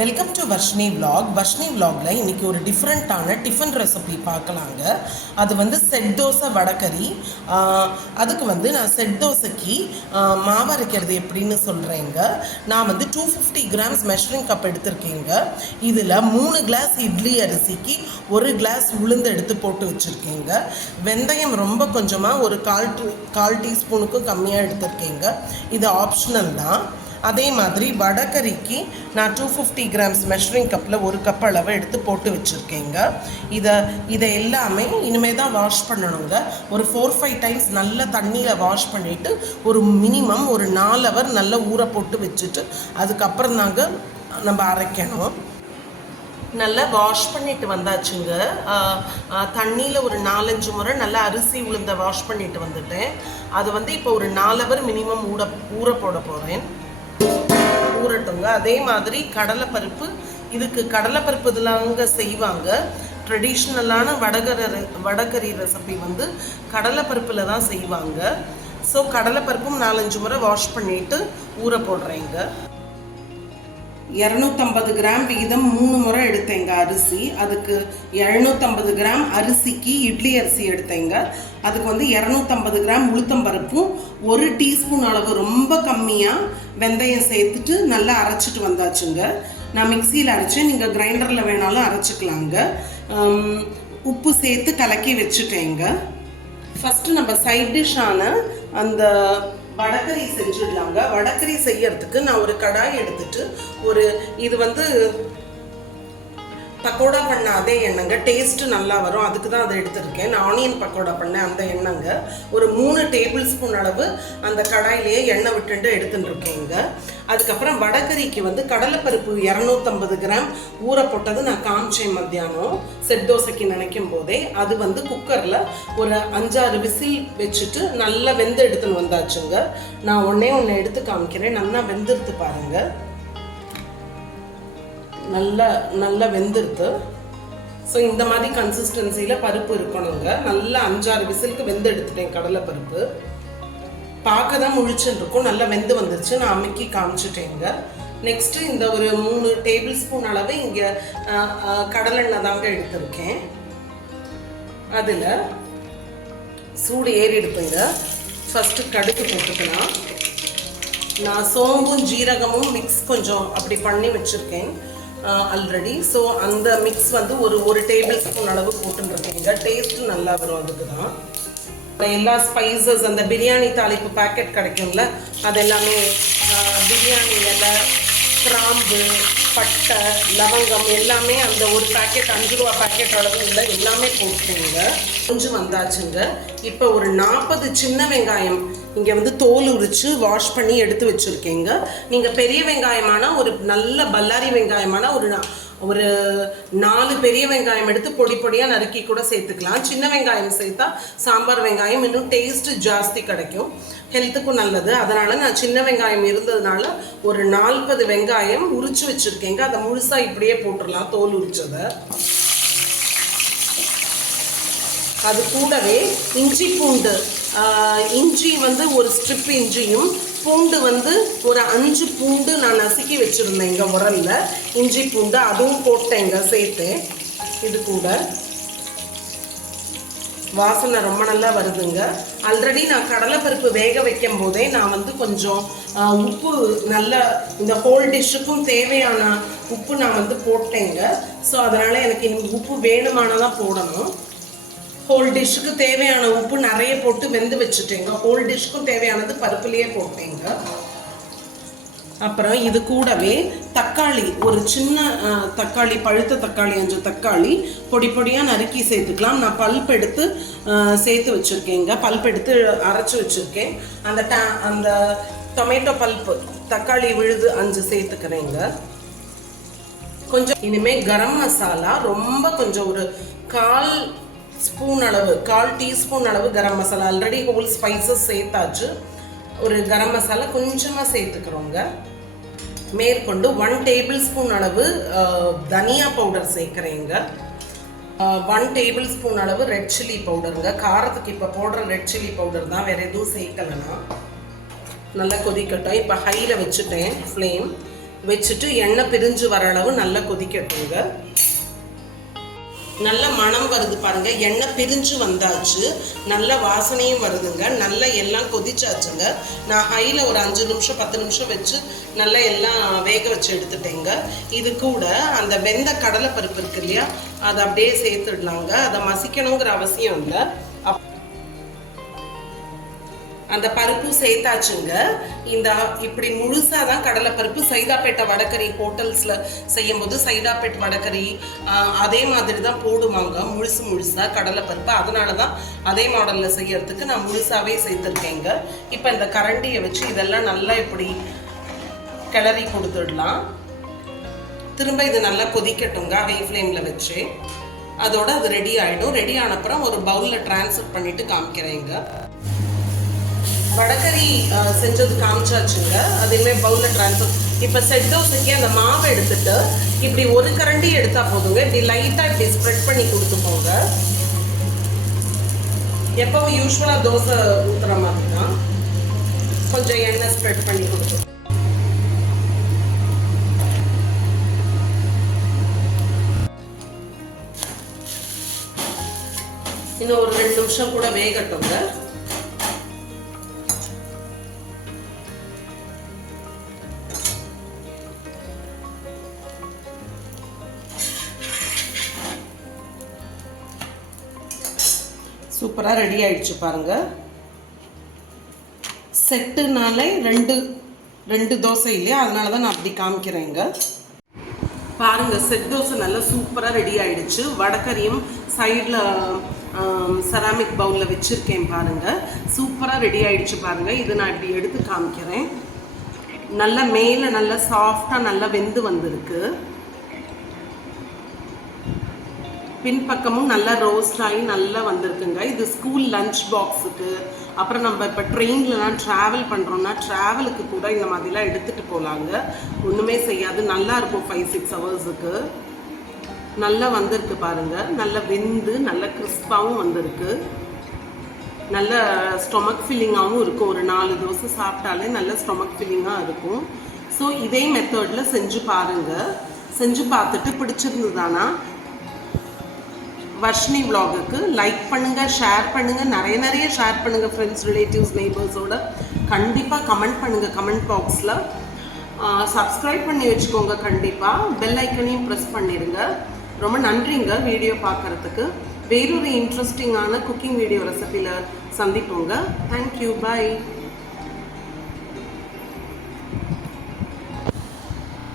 Welcome to Varshini vlog. Varshini vlogல இன்னைக்கு ஒரு டிஃப்ரெண்ட்டான டிஃபன் ரெசிபி பார்க்கலாங்க. அது வந்து செட் தோசை வடகறி. அதுக்கு வந்து நான் செட் தோசைக்கு மாவு அரைக்கிறது எப்படின்னு சொல்கிறேங்க. நான் வந்து 250 கிராம்ஸ் மெஷரிங் கப் எடுத்திருக்கேங்க. இதில் 3 கிளாஸ் இட்லி அரிசிக்கு 1 கிளாஸ் உளுந்து எடுத்து போட்டு வச்சுருக்கேங்க. வெந்தயம் ரொம்ப கொஞ்சமாக ஒரு கால் டீஸ்பூனுக்கும் கம்மியாக எடுத்திருக்கேங்க. இது ஆப்ஷனல் தான். அதே மாதிரி வடகறிக்கு நான் 250 கிராம்ஸ் மெஷரிங் கப்பில் 1 கப் அளவு எடுத்து போட்டு வச்சுருக்கேங்க. இதை எல்லாமே இனிமேல் தான் வாஷ் பண்ணணுங்க. ஒரு 4-5 டைம்ஸ் நல்ல தண்ணியில் வாஷ் பண்ணிவிட்டு ஒரு மினிமம் ஒரு 4 ஹவர் நல்லா ஊற போட்டு வச்சுட்டு அதுக்கப்புறம் தாங்க நம்ம அரைக்கணும். நல்லா வாஷ் பண்ணிட்டு வந்தாச்சுங்க. தண்ணியில் ஒரு 4-5 முறை நல்லா அரிசி உளுந்த வாஷ் பண்ணிட்டு வந்துட்டேன். அது வந்து இப்போ ஒரு 4 ஹவர் மினிமம் ஊற போட போகிறேன். ஊறட்டுங்க. அதே மாதிரி கடலைப்பருப்பு, இதுக்கு கடலைப்பருப்பு இதெல்லாங்க செய்வாங்க. ட்ரெடிஷ்னலான வடகறி ரெசிபி வந்து கடலைப்பருப்பில் தான் செய்வாங்க. ஸோ கடலைப்பருப்பும் 4-5 முறை வாஷ் பண்ணிவிட்டு ஊற போடுறேங்க. 250 கிராம் விகிதம் 3 முறை எடுத்தேங்க அரிசி. அதுக்கு 750 கிராம் அரிசிக்கு இட்லி அரிசி எடுத்தேங்க. அதுக்கு வந்து 250 கிராம் உளுத்தம்பருப்பும் 1 டீஸ்பூன் அளவு ரொம்ப கம்மியாக வெந்தயம் சேர்த்துட்டு நல்லா அரைச்சிட்டு வந்தாச்சுங்க. நான் மிக்சியில் அரைச்சேன், நீங்கள் கிரைண்டரில் வேணாலும் அரைச்சிக்கலாங்க. உப்பு சேர்த்து கலக்கி வச்சுட்டேங்க. ஃபஸ்ட்டு நம்ம சைட் டிஷ்ஷான அந்த வடகறி செஞ்சிடலாங்க. வடகறி செய்யறதுக்கு நான் ஒரு கடாய் எடுத்துட்டு இது வந்து பக்கோடா பண்ண அதே எண்ணெய்ங்க, டேஸ்ட்டு நல்லா வரும், அதுக்கு தான் அதை எடுத்துருக்கேன். நான் ஆனியன் பக்கோடா பண்ணேன் அந்த எண்ணெய்ங்க. ஒரு 3 டேபிள் ஸ்பூன் அளவு அந்த கடாயிலேயே எண்ணெய் விட்டுட்டு எடுத்துட்டு இருக்கேங்க. அதுக்கப்புறம் வடகறிக்கு வந்து கடலைப்பருப்பு 250 கிராம் ஊற போட்டது நான் காமிச்சேன் மத்தியானம் செட் தோசைக்கு நினைக்கும் போதே. அது வந்து குக்கரில் ஒரு 5-6 விசில் வச்சுட்டு நல்லா வெந்து எடுத்துன்னு வந்தாச்சுங்க. நான் ஒன்று எடுத்து காமிக்கிறேன். நல்லா வெந்துடுத்து பாருங்கள். நல்லா வெந்துடுது. ஸோ இந்த மாதிரி கன்சிஸ்டன்சியில் பருப்பு இருக்கணுங்க. நல்லா 5-6 விசிலுக்கு வெந்து எடுத்துட்டேன் கடலைப்பருப்பு. பார்க்க தான் முழிச்சுன்னு இருக்கும். நல்லா வெந்து வந்துருச்சு. நான் அமுக்கி காமிச்சிட்டேங்க. நெக்ஸ்ட்டு இந்த ஒரு 3 டேபிள் ஸ்பூன் அளவு இங்கே கடலெண்ணெய் தாங்க எடுத்திருக்கேன். அதில் சூடு ஏறி எடுத்துங்க. ஃபஸ்ட்டு கடுகு போட்டுக்கலாம். நான் சோம்பும் ஜீரகமும் மிக்ஸ் கொஞ்சம் அப்படி பண்ணி வச்சுருக்கேன் ஆல்ரெடி. ஸோ அந்த மிக்ஸ் வந்து ஒரு டேபிள் ஸ்பூன் அளவு போட்டுருக்கேங்க. டேஸ்ட்டு நல்லா வரும். அதுக்கு தான் எல்லா ஸ்பைசஸ், அந்த பிரியாணி தாளிப்பு பேக்கெட் கிடைக்கும்ல, அது எல்லாமே பிரியாணி இலை, கிராம்பு, பட்டை, லவங்கம் எல்லாமே அந்த ஒரு பேக்கெட் 5 ரூபா பேக்கெட் அளவு இல்லை எல்லாமே போட்டுருங்க. கொஞ்சம் வந்தாச்சுங்க. இப்போ ஒரு 40 சின்ன வெங்காயம் இங்கே வந்து தோல் உரித்து வாஷ் பண்ணி எடுத்து வச்சுருக்கேங்க. நீங்கள் பெரிய வெங்காயமான ஒரு நல்ல பல்லாரி வெங்காயமான ஒரு 4 பெரிய வெங்காயம் எடுத்து பொடியாக நறுக்கி கூட சேர்த்துக்கலாம். சின்ன வெங்காயம் சேர்த்தா சாம்பார் வெங்காயம் இன்னும் டேஸ்ட்டு ஜாஸ்தி கிடைக்கும், ஹெல்த்துக்கும் நல்லது. அதனால் நான் சின்ன வெங்காயம் இருந்ததுனால ஒரு 40 வெங்காயம் உரிச்சு வச்சுருக்கேங்க. அதை முழுசாக இப்படியே போட்டுடலாம், தோல் உரிச்சதை. அது கூடவே இஞ்சி பூண்டு, இஞ்சி வந்து ஒரு ஸ்ட்ரிப் இஞ்சியும், பூண்டு வந்து ஒரு 5 பூண்டு நான் நசுக்கி வச்சுருந்தேங்க உரலில். இஞ்சி பூண்டு அதுவும் போட்டேங்க சேர்த்து. இது கூட வாசனை ரொம்ப நல்லா வருதுங்க. ஆல்ரெடி நான் கடலைப்பருப்பு வேக வைக்கும் போதே நான் வந்து கொஞ்சம் உப்பு, நல்லா இந்த ஹோல் டிஷ்ஷுக்கும் தேவையான உப்பு நான் வந்து போட்டேங்க. ஸோ அதனால் எனக்கு இன்னும் உப்பு வேணுமானதான் போடணும். ஹோல் டிஷ்ஷுக்கு தேவையான உப்பு நிறைய போட்டு வெந்து வச்சுட்டேங்க. ஹோல் டிஷ்ஷுக்கும் தேவையானது பருப்புலேயே போட்டேங்க. அப்புறம் இது கூடவே தக்காளி, ஒரு சின்ன தக்காளி, பழுத்த தக்காளி 5 தக்காளி பொடியாக நறுக்கி சேர்த்துக்கலாம். நான் பல்ப் எடுத்து சேர்த்து வச்சுருக்கேங்க. பல்ப் எடுத்து அரைச்சி வச்சுருக்கேன். அந்த டொமேட்டோ பல்ப்பு, தக்காளி விழுது 5 சேர்த்துக்கிறேங்க. கொஞ்சம் இனிமேல் கரம் மசாலா ரொம்ப கொஞ்சம் ஒரு 1/4 டீஸ்பூன் அளவு garam masala. Already whole spices சேர்த்தாச்சு. ஒரு கரம் மசாலா கொஞ்சமாக சேர்த்துக்கிறோங்க. மேற்கொண்டு 1 டேபிள் ஸ்பூன் அளவு தனியா பவுடர் சேர்க்குறேங்க. 1 டேபிள் ஸ்பூன் அளவு ரெட் சில்லி பவுடருங்க. காரத்துக்கு இப்போ போடுற ரெட் சில்லி பவுடர் தான், வேறு எதுவும் சேர்க்கலைன்னா. நல்லா கொதிக்கட்டும். இப்போ ஹையில் வச்சுட்டேன் ஃப்ளேம். வச்சுட்டு எண்ணெய் பிரிஞ்சு வர அளவு நல்லா கொதிக்கட்டுங்க. நல்ல மணம் வருது பாருங்க, எண்ணெய் பிரிஞ்சு வந்தாச்சு, நல்ல வாசனையும் வருதுங்க. நல்லா எல்லாம் கொதிச்சாச்சுங்க. நான் ஹையில் ஒரு 5 நிமிஷம் 10 நிமிஷம் வச்சு நல்லா எல்லாம் வேக வச்சு எடுத்துட்டேங்க. இது கூட அந்த வெந்த கடலை பருப்பு இருக்கு இல்லையா, அதை அப்படியே சேர்த்துடலாங்க. அதை மசிக்கணுங்கிற அவசியம் இல்லை. அந்த பருப்பு சேர்த்தாச்சுங்க. இந்த இப்படி முழுசாக தான் கடலைப்பருப்பு சைதாப்பேட்டை வடகறி ஹோட்டல்ஸில் செய்யும் போது சைதாப்பேட் வடகறி அதே மாதிரி தான் போடுவாங்க, முழுசாக கடலைப்பருப்பு. அதனால தான் அதே மாடலில் செய்யறதுக்கு நான் முழுசாகவே சேர்த்துருக்கேங்க. இப்போ இந்த கரண்டியை வச்சு இதெல்லாம் நல்லா இப்படி கிளறி கொடுத்துடலாம். திரும்ப இது நல்லா கொதிக்கட்டுங்க ஹை ஃப்ளேமில் வச்சு. அதோட அது ரெடி ஆகிடும். ரெடி ஆனப்புறம் ஒரு பவுலில் ட்ரான்ஸ்ஃபர் பண்ணிவிட்டு காமிக்கிறேங்க. வடகறி செஞ்சது காமிச்சாச்சுங்க. அதேமாதிரி பவுலில் ட்ரான்ஸ்ஃபர். இப்போ செட் தோசைக்கு அந்த மாவை எடுத்துட்டு இப்படி ஒரு கரண்டி எடுத்தால் போதுங்க. இப்படி லைட்டாக இப்படி ஸ்ப்ரெட் பண்ணி கொடுத்துக்கோங்க. எப்பவும் யூஸ்வலாக தோசை ஊற்றுற மாதிரி தான் கொஞ்சம் எண்ணெய் ஸ்ப்ரெட் பண்ணி கொடுத்துருவோம். இன்னும் ஒரு 2 நிமிஷம் கூட வேகட்டுங்க. சூப்பராக ரெடி ஆயிடுச்சு பாருங்க. செட்டுனாலே ரெண்டு தோசை இல்லையா, அதனால தான் நான் அப்படி காமிக்கிறேங்க. பாருங்க, செட் தோசை நல்லா சூப்பராக ரெடி ஆயிடுச்சு. வடகறியும் சைடில் செராமிக் பவுலில் வச்சுருக்கேன் பாருங்க. சூப்பராக ரெடி ஆயிடுச்சு பாருங்க. இது நான் இப்படி எடுத்து காமிக்கிறேன். நல்லா மேலே நல்லா சாஃப்டாக நல்லா வெந்து வந்திருக்கு. பின்பக்கமும் நல்லா ரோஸ்ட் ஆகி நல்லா வந்திருக்குங்க. இது ஸ்கூல் லஞ்ச் பாக்ஸுக்கு, அப்புறம் நம்ம இப்போ ட்ரெயின்லலாம் ட்ராவல் பண்ணுறோன்னா ட்ராவலுக்கு கூட இந்த மாதிரிலாம் எடுத்துகிட்டு போகலாங்க. ஒன்றுமே செய்யாது, நல்லா இருக்கும். 5-6 ஹவர்ஸுக்கு நல்லா வந்திருக்கு பாருங்கள். நல்லா வெந்து நல்லா கிறிஸ்பாகவும் வந்திருக்கு. நல்ல ஸ்டொமக் ஃபில்லிங்காகவும் இருக்கும். ஒரு 4 தோசை சாப்பிட்டாலே நல்ல ஸ்டொமக் ஃபில்லிங்காக இருக்கும். ஸோ இதே மெத்தடில் செஞ்சு பாருங்கள். செஞ்சு பார்த்துட்டு பிடிச்சிருந்ததானா வர்ஷினி vlogக்கு லைக் பண்ணுங்கள், ஷேர் பண்ணுங்கள், நிறைய ஷேர் பண்ணுங்கள் ஃப்ரெண்ட்ஸ், ரிலேட்டிவ்ஸ், நெய்பர்ஸோட. கண்டிப்பாக கமெண்ட் பண்ணுங்கள் கமெண்ட் பாக்ஸில். சப்ஸ்கிரைப் பண்ணி வச்சுக்கோங்க. கண்டிப்பாக பெல் ஐக்கனையும் ப்ரெஸ் பண்ணிடுங்க. ரொம்ப நன்றிங்க வீடியோ பார்க்குறதுக்கு. வேறொரு இன்ட்ரெஸ்டிங்கான குக்கிங் வீடியோ ரெசிபியில் சந்திப்போங்க. தேங்க்யூ, பாய்.